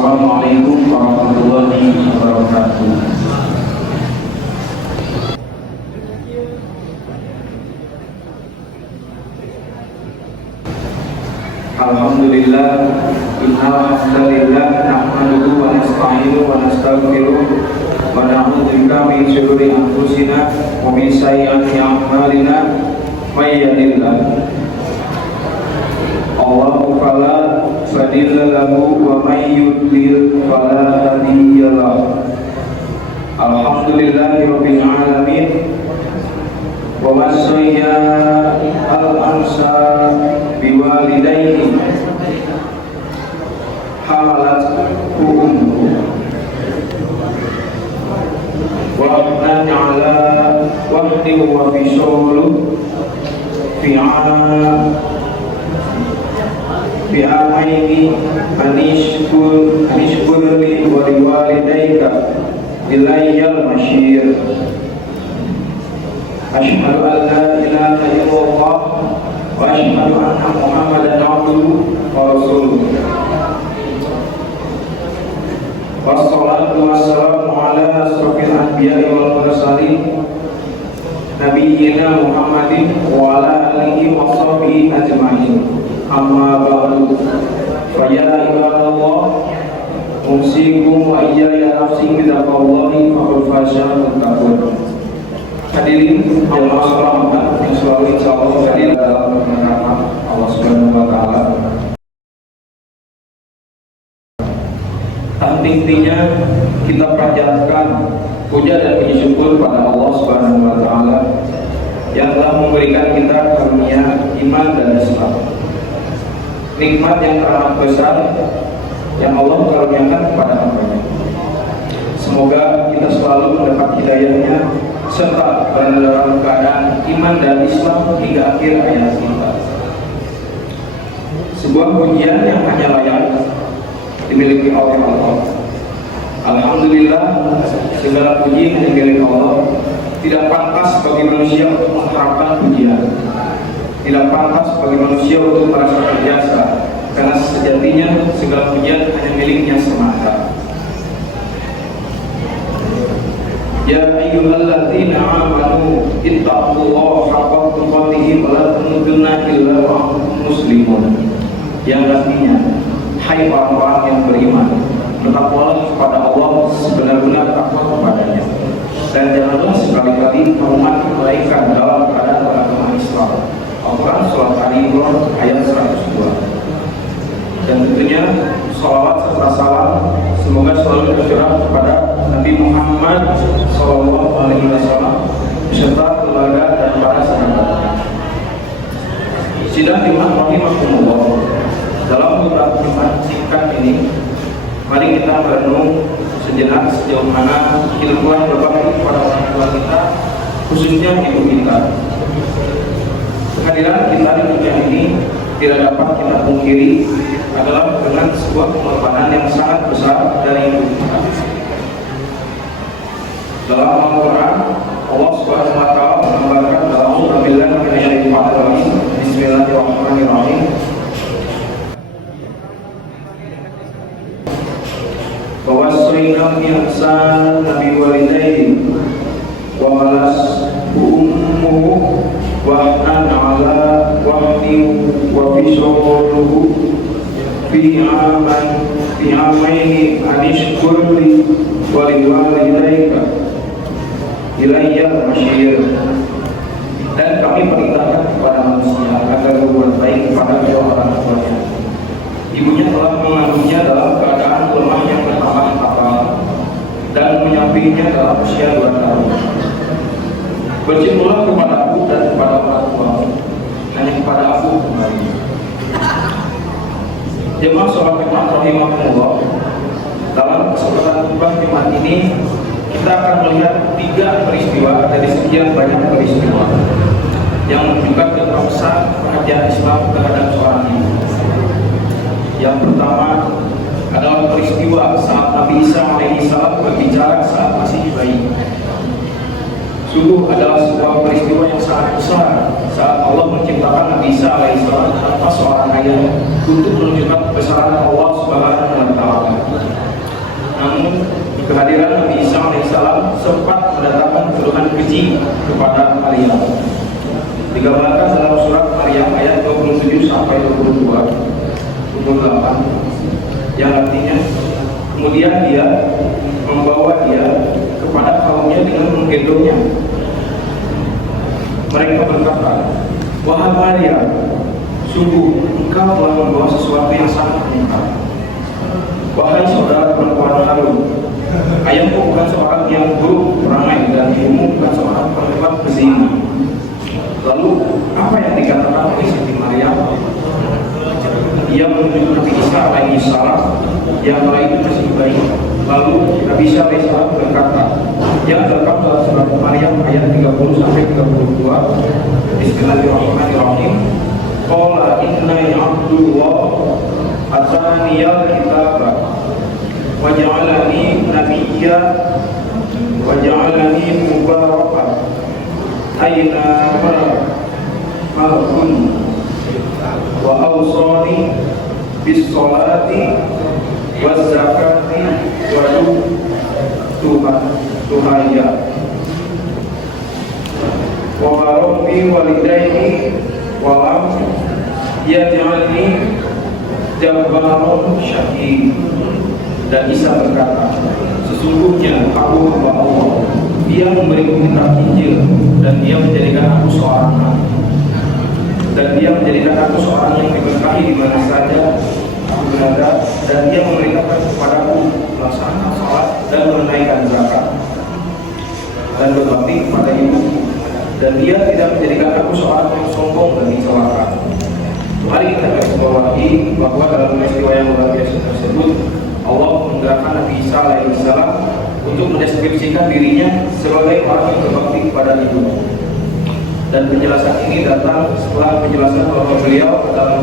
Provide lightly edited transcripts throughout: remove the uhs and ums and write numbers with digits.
Assalamualaikum warahmatullahi wabarakatuh. Alhamdulillah, innal hamdalillah nahmaduhu wa nasta'inuhu wa nastaghfiruh wa na'udzu billahi min shururi anfusina wa min sayyiati a'malina may yahdihillahu fala mudilla lahu wa may yudlil fala hadiya lahu. Alhamdulillahirabbil alamin wa wassaya al-ansa biwalidayhi hamalat ummuhu wa abnani ala wahdi wa fisuluhu fi amaini anishkur li wa liwalidayka ilayyal masyir. Asyhadu an la ilaha illallah wa asyhadu anna Muhammadan abduhu wa rasuluh. Wassalatu wassalamu ala asrofil anbiya'i wal mursalin nabiyyina Muhammadin wa ala alihi wa sahbihi ajma'in. Amma ba'du, fa ya ibadallah, usikum wa iyaya nafsi bittaqwallahi faqad faza muttaqun. Hadirin jemaah salat yang selalu insyaallah hadir dalam rahmat Allah Subhanahu wa taala. Intinya kita panjatkan puja dan puji syukur pada Allah Subhanahu wa taala yang telah memberikan kita karunia iman dan Islam. Nikmat yang teramat besar yang Allah karuniakan kepada hamba-Nya. Semoga kita selalu mendapat hidayahnya serta berada dalam keadaan iman dan Islam hingga akhir hayat kita. Sebuah pujian yang hanya layak dimiliki oleh Allah. Alhamdulillah, segala puji hanya milik Allah. Tidak pantas bagi manusia untuk mengharapkan pujian. Tidak pantas bagi manusia untuk merasa berjasa, karena sejatinya segala pujian hanya miliknya semata. Ya ayyuhalladzina amanu ittaqullaha haqqa tuqatih wa la tamutunna illa wa antum muslimun. Yang artinya, hai orang-orang yang beriman, bertakwalah kepada Allah sebenar-benar takwa kepadanya, dan janganlah sekali-kali kamu mati melainkan dalam keadaan beragama Islam. Al-Quran Surat Ali Imran ayat 102. Dan tentunya salawat serta salam semoga selalu tercurah kepada Nabi Muhammad SAW beserta keluarga dan para sahabatnya. Sidang Jumat rahimahumullah, dalam beberapa Jumat singkat ini, mari kita merenung sejenak sejauh mana ilmu yang berbakti kepada orang tua kita, khususnya ibu kita. Kehadiran kita di dunia ini tidak dapat kita pungkiri adalah dengan sebuah pengorbanan yang sangat besar dari ibu kita. Dalam Al-Quran, Allah Subhanahu wa taala menggambarkan dalam surah Al-Baqarah, Bismillahirrahmanirrahim. Wawassayna al-insana biwalidayhi wa malas ummuhu wahnan ala wahdi wa fisuluhu fi amaini anishkur li wa liwalidayka ilayyal masyir. Dan kami perintahkan kepada manusia agar berbuat baik kepada kedua orang tuanya. Ibunya telah mengandungnya dalam keadaan lemah yang bertambah kapal dan menyampainya dalam usia 2 tahun. Bersyukurlah kepada aku dan kepada orang tuamu, hanya kepada aku kembali. Jemaah sholat Jumat rahimahumullah, dalam kesempatan khutbah Jumat ini kita akan melihat 3 peristiwa dari sekian banyak peristiwa yang menunjukkan betapa besar perhatian Islam terhadap seorang ibu. Yang pertama adalah peristiwa saat Nabi Isa alaihissalam berbicara saat masih bayi. Sungguh adalah sebuah peristiwa yang sangat besar saat Allah menciptakan Nabi Isa alaihissalam tanpa seorang ayah. untuk menunjukkan kebesaran Allah Subhanahu wa taala. Namun kehadiran Nabi Isa alaihissalam sempat mendatangkan keluhan keji kepada Maryam. Digambarkan dalam surat Maryam ayat 27 sampai 28 yang artinya kemudian dia membawa dia kepada kaumnya dengan menggendongnya. Mereka berkata, "Wahai Maryam, sungguh engkau telah membawa sesuatu yang sangat mungkar. Wahai saudara perempuan Harun, ayahmu bukan seorang yang buruk perangai dan ibumu bukan seorang perempuan pezina." Lalu apa yang dikatakan oleh Siti Maryam? Ia menunjuk Nabi Isa alaihissalam yang kala itu masih bayi. Lalu Nabi Isa alaihissalam berkata, yang terdapat dalam surat Maryam ayat 30 sampai 32, Bismillahirrahmanirrahim. Qala innani abdullah ataniyal kitaba wa ja'alani nabiyya wa ja'alani mubarakan aina ma kuntu wa awsani bis sholati waz zakati wa tuhaya wa barokti walidaini wa lam yaj'alni jabbaron syaqi. Dan Isa berkata, sesungguhnya aku hamba Allah, Dia memberiku kitab Injil dan Dia menjadikan aku seorang nabi. Dan Dia menjadikan aku seorang yang diberkahi di mana saja aku berada, dan Dia memerintahkan kepadaku melaksanakan salat dan menunaikan zakat dan berbakti kepada ibu. Dan Dia tidak menjadikan aku seorang yang sombong dan dicela. Mari kita garisbawahi bahwa dalam peristiwa yang luar biasa tersebut Allah menggerakkan Nabi Isa alaihissalam untuk mendeskripsikan dirinya sebagai orang yang berbakti kepada ibu. Dan penjelasan ini datang setelah penjelasan bahwa beliau adalah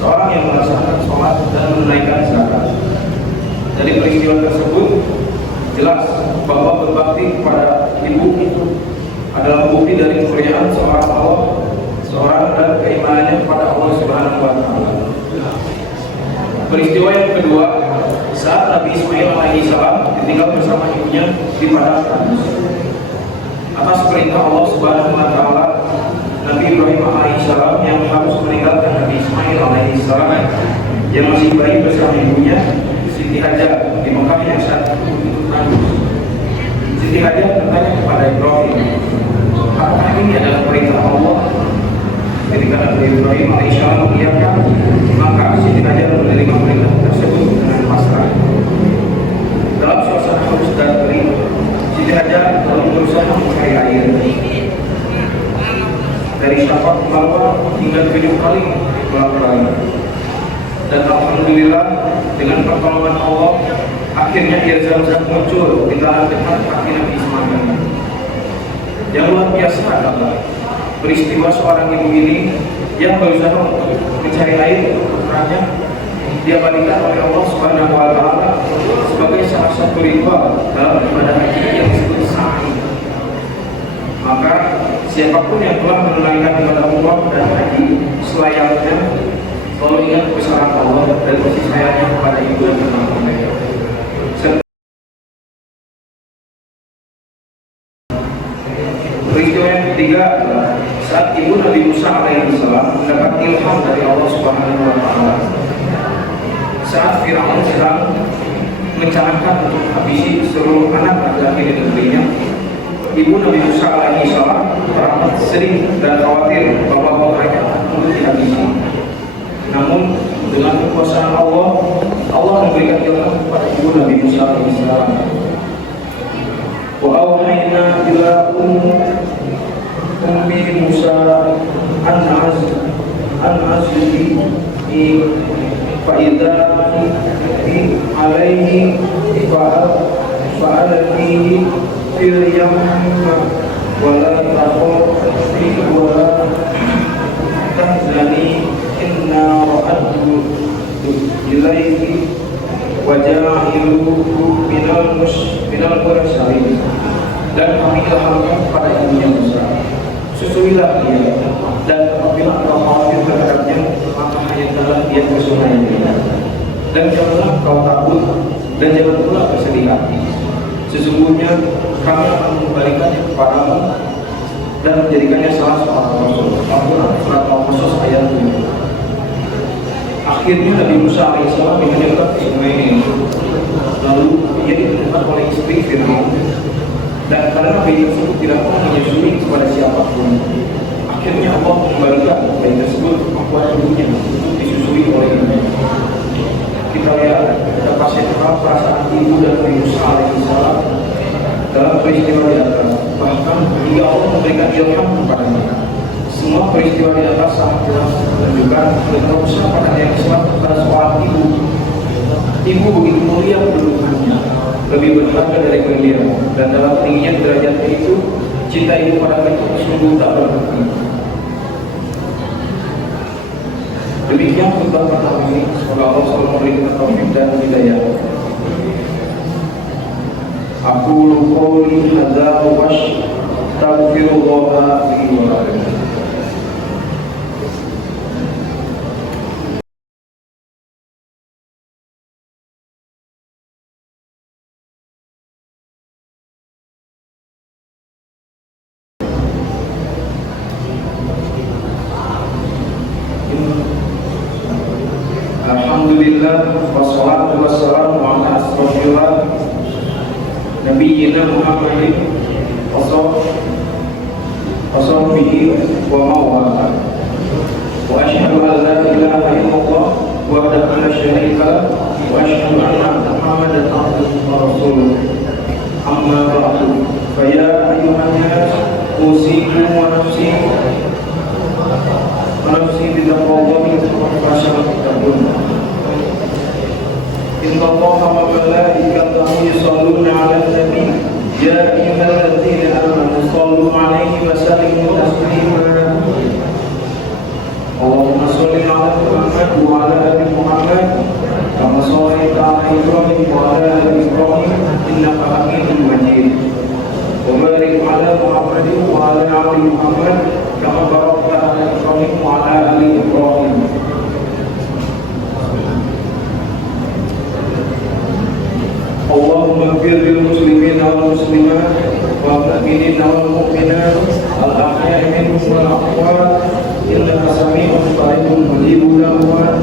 seorang yang melaksanakan sholat dan menunaikan zakat. Dari peristiwa tersebut jelas bahwa berbakti kepada ibu itu adalah bukti dari kemuliaan seorang dan keimanannya kepada Allah Subhanahu wa taala. Peristiwa yang kedua, saat Nabi Ismail alaihissalam ditinggal bersama ibunya di padang tandus. Atas perintah Allah Subhanahu wa taala, Nabi Ibrahim alaihissalam yang harus meninggalkan Nabi Ismail alaihissalam yang masih bayi bersama ibunya Siti Hajar di Mekah yang saat itu tandus. Siti Hajar bertanya kepada Ibrahim, apakah ini adalah perintah Allah? Ketika Nabi Ibrahim alaihissalam mengiyakan, maka Siti Hajar menerima perintah tersebut dengan pasrah. Dalam suasana haus dan kering, Siti Hajar lalu berusaha mencari air. Dari Syafaq Marwah hingga 7 kali bolak-balik. Dan alhamdulillah dengan pertolongan Allah, akhirnya air Zam-Zam muncul di tanah dekat kaki Nabi Ismail. Yang luar biasa adalah peristiwa seorang ibu ini yang berusaha untuk mencari air untuk putranya, dia berikan oleh Allah Subhanahu wa taala sebagai salah satu ritual dalam ibadah haji yang disebut sa'i. Maka siapapun yang telah menunaikan ibadah umrah dan haji selayaknya selalu ingat kebesaran Allah dan kasih sayangnya kepada ibu dan anak-anaknya. Peristiwa yang ketiga adalah saat ibu Nabi Musa alaihissalam mendapat ilham dari Allah Subhanahu wa taala. Saat Firaun sedang mencanangkan untuk habisi seluruh anak laki-laki di negerinya, ibu Nabi Musa alaihissalam teramat sedih dan khawatir bahwa mereka akan dihabisi. Namun dengan kekuasaan Allah, Allah memberikan ilham kepada ibu Nabi Musa alaihissalam. Wa auhayna ila ummi Musa an azli fa idza alaihi fa'alatihi fil yamma wa la taqfi wa la tahzani inna ra'adhu ilaihi wa ja'iluhu minal mursalin. Dan kami ilhamkan kepada ibunya Musa, susuilah dia, dan apabila engkau khawatir terhadapnya, maka hanya telah dia kesunainya. Dan janganlah kau takut dan jangan pula bersedih hati. Sesungguhnya kami akan mengembalikannya kepadamu dan menjadikannya salah seorang rasul. Al-Quran surat Al-Qasas ayat 7. Akhirnya Nabi Musa alaihissalam menyeberang ke sungai ini. Lalu ia ditemukan oleh istri Fir'aun. Dan karena bayi tersebut tidak mau menyusui kepada siapapun, akhirnya Allah mengembalikan bayi tersebut kemampuan tubuhnya untuk disusui oleh ibunya. Kita lihat, kita pasti tahu perasaan ibu dan Nabi Musa alaihissalam dalam peristiwa di atas. Bahkan hingga Allah memberikan ilham kepada mereka. Semua peristiwa di atas sangat jelas menunjukkan betapa besar perhatian Islam kepada seorang ibu. Ibu begitu mulia kedudukannya, lebih berharga dari beliau, dan dalam tingginya derajatnya itu, cinta ibu pada kita sungguh tak berhenti. Demikian khutbah pertama ini. Semoga Allah selalu memberikan taufik dan hidayah. Aku qouli hadza wa astaghfirullah li wa lakum. Alhamdulillah wassalatu wassalamu ala asrofil nabiyyina Muhammadin wa sahbihi wa mawala. Wa asyhadu an la ilaha illallah wahdahu la syarika lahu wa asyhadu anna Muhammadan abduhu wa rasuluh. Amma ba'du. Fa ya ayyuhan nas usikum wa nafsi bitaqwallahi wasallam. Inna Allaha wa malaikatahu yusholluna 'alan nabi ya ayyuhalladzina amanu shollu 'alaihi wa sallimu taslima. Allahumma sholli 'ala Muhammad wa 'ala ali Muhammad kama shallaita 'ala Ibrahim wa 'ala ali Ibrahim innaka Hamidum Majid. Wa barik 'ala Muhammad wa 'ala ali Muhammad kama barakta 'ala Ibrahim wa 'ala ali Ibrahim. Allahumma ighfir lil muslimina wal muslimat wal mu'minina wal mu'minat al ahya'i minhum wal amwat innaka sami'un qaribun mujibud da'wat.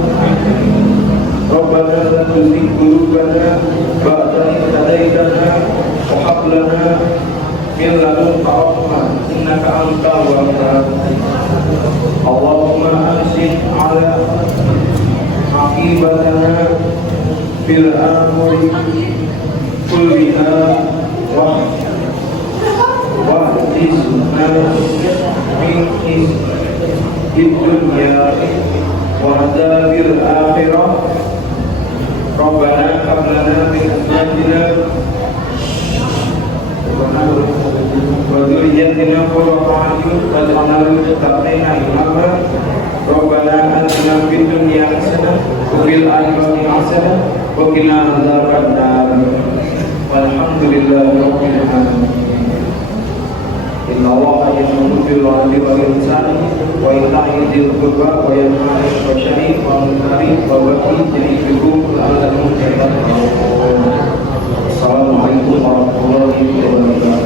Rabbana la tuzigh qulubana ba'da idh hadaytana wa hab lana min ladunka rahmah innaka antal wahhab. Allahumma ahsin 'ala aqibatana fil amri kulliha wa izna min dunya wa adzabil akhirah. Rabbana hab lana min azwajina wa dhurriyyatina qurrata a'yun waj'alna lil muttaqina imama. Rabbana atina fid dunya hasanah wa fil akhirati hasanah wa qina adzabannar. Walhamdulillahi rabbil alamin. Inna Allaha ya'muru bil 'adli wal ihsani wa ita'i dzil qurba wa yanha 'anil fahsya'i wal munkari wal baghi ya'idukum la'allakum tattaqun. Assalamualaikum warahmatullahi wabarakatuh.